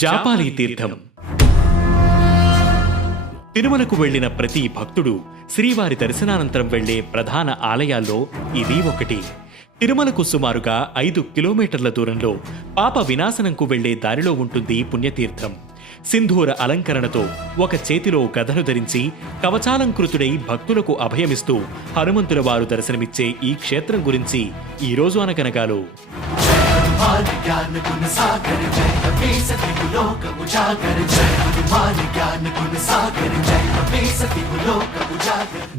జాపాలి తీర్థం. తిరుమలకు వెళ్లిన ప్రతి భక్తుడు శ్రీవారి దర్శనానంతరం వెళ్లే ప్రధాన ఆలయాల్లో ఇది ఒకటి. తిరుమలకు సుమారుగా 5 కిలోమీటర్ల దూరంలో పాప వినాశనంకు వెళ్లే దారిలో ఉంటుంది పుణ్యతీర్థం. సింధూర అలంకరణతో ఒక చేతిలో గదను ధరించి కవచాలంకృతుడై భక్తులకు అభయమిస్తూ హనుమంతుల వారు దర్శనమిచ్చే ఈ క్షేత్రం గురించి ఈరోజు అనగనగాలో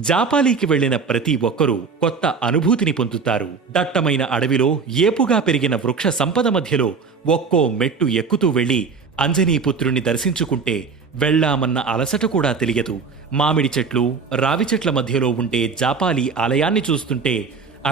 జాపాలీకి వెళ్లిన ప్రతి ఒక్కరూ కొత్త అనుభూతిని పొందుతారు. దట్టమైన అడవిలో ఏపుగా పెరిగిన వృక్ష సంపద మధ్యలో ఒక్కో మెట్టు ఎక్కుతూ వెళ్లి అంజనీపుత్రుణ్ణి దర్శించుకుంటే వెళ్లామన్న అలసట కూడా తెలియదు. మామిడి చెట్లు, రావి చెట్ల మధ్యలో ఉండే జాపాలి ఆలయాన్ని చూస్తుంటే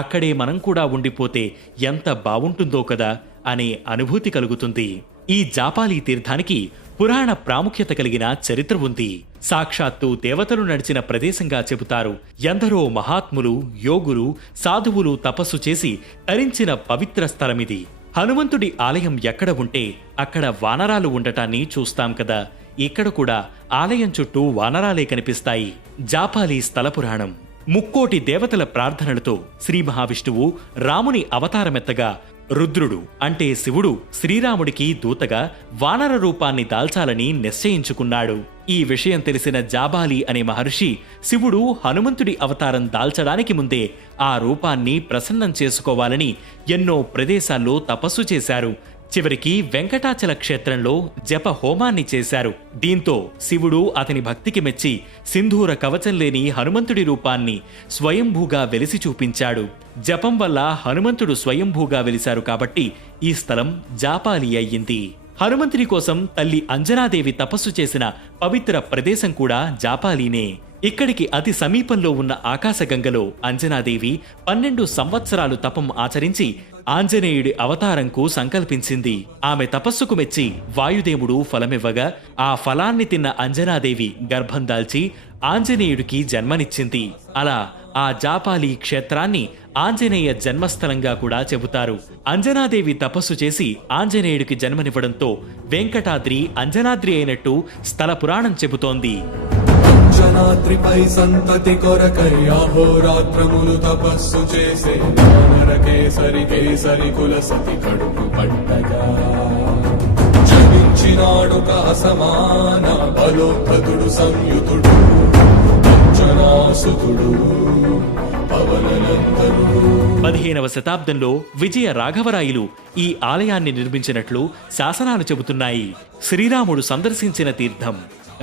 అక్కడే మనం కూడా ఉండిపోతే ఎంత బావుంటుందో కదా అనే అనుభూతి కలుగుతుంది. ఈ జాపాలి తీర్థానికి పురాణ ప్రాముఖ్యత కలిగిన చరిత్ర ఉంది. సాక్షాత్తు దేవతలు నడిచిన ప్రదేశంగా చెబుతారు. ఎందరో మహాత్ములు, యోగులు, సాధువులు తపస్సు చేసి తరించిన పవిత్ర స్థలమిది. హనుమంతుడి ఆలయం ఎక్కడ ఉంటే అక్కడ వానరాలు ఉండటాన్ని చూస్తాం కదా. ఇక్కడ కూడా ఆలయం చుట్టూ వానరాలే కనిపిస్తాయి. జాపాలి స్థల పురాణం. ముక్కోటి దేవతల ప్రార్థనలతో శ్రీ మహావిష్ణువు రాముని అవతారమెత్తగా రుద్రుడు అంటే శివుడు శ్రీరాముడికి దూతగా వానర రూపాన్ని దాల్చాలని నిశ్చయించుకున్నాడు. ఈ విషయం తెలిసిన జాబాలి అనే మహర్షి శివుడు హనుమంతుడి అవతారం దాల్చడానికి ముందే ఆ రూపాన్ని ప్రసన్నం చేసుకోవాలని ఎన్నో ప్రదేశాల్లో తపస్సు చేశారు. చివరికి వెంకటాచల క్షేత్రంలో జప హోమాన్ని చేశారు. దీంతో శివుడు అతని భక్తికి మెచ్చి సింధూర కవచం లేని హనుమంతుడి రూపాన్ని స్వయంభూగా వెలిసి చూపించాడు. జపం వల్ల హనుమంతుడు స్వయంభూగా వెలిశారు కాబట్టి ఈ స్థలం జాపాలి అయ్యింది. హనుమంతుడి కోసం తల్లి అంజనాదేవి తపస్సు చేసిన పవిత్ర ప్రదేశం కూడా జాపాలీనే. ఇక్కడికి అతి సమీపంలో ఉన్న ఆకాశగంగలో అంజనాదేవి 12 సంవత్సరాలు తపం ఆచరించి ఆంజనేయుడి అవతారంకు సంకల్పించింది. ఆమె తపస్సుకు మెచ్చి వాయుదేవుడు ఫలమివ్వగా ఆ ఫలాన్ని తిన్న అంజనాదేవి గర్భం దాల్చి ఆంజనేయుడికి జన్మనిచ్చింది. అలా ఆ జాపాలి క్షేత్రాన్ని ఆంజనేయ జన్మస్థలంగా కూడా చెబుతారు. అంజనాదేవి తపస్సు చేసి ఆంజనేయుడికి జన్మనివ్వడంతో వెంకటాద్రి అంజనాద్రి అయినట్టు స్థల పురాణం చెబుతోంది. అంజనాద్రిపై సంతతి కొరకై అహోరాత్రములు తపస్సు చేసే కేసరి కుల సతి కడుపు పట్టగా జనించినాడు సమాన బలోద్ధతుడు సంయుతుడు అంజనాసుతుడు. 15వ శతాబ్దంలో విజయ రాఘవరాయలు ఈ ఆలయాన్ని నిర్మించినట్లు శాసనాలు చెబుతున్నాయి. శ్రీరాముడు సందర్శించిన తీర్థం.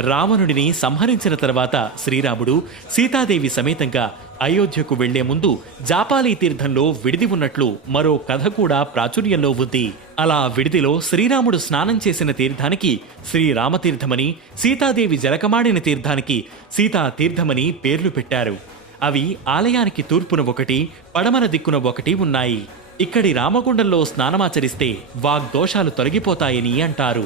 రావణుడిని సంహరించిన తర్వాత శ్రీరాముడు సీతాదేవి సమేతంగా అయోధ్యకు వెళ్లే ముందు జాపాలి తీర్థంలో విడిది ఉన్నట్లు మరో కథ కూడా ప్రాచుర్యంలో ఉంది. అలా విడిదిలో శ్రీరాముడు స్నానం చేసిన తీర్థానికి శ్రీరామతీర్థమని, సీతాదేవి జలకమాడిన తీర్థానికి సీతా తీర్థమని పేర్లు పెట్టారు. అవి ఆలయానికి తూర్పున ఒకటి, పడమర దిక్కున ఒకటి ఉన్నాయి. ఇక్కడి రామగుండంలో స్నానమాచరిస్తే వాగ్దోషాలు తొలగిపోతాయని అంటారు.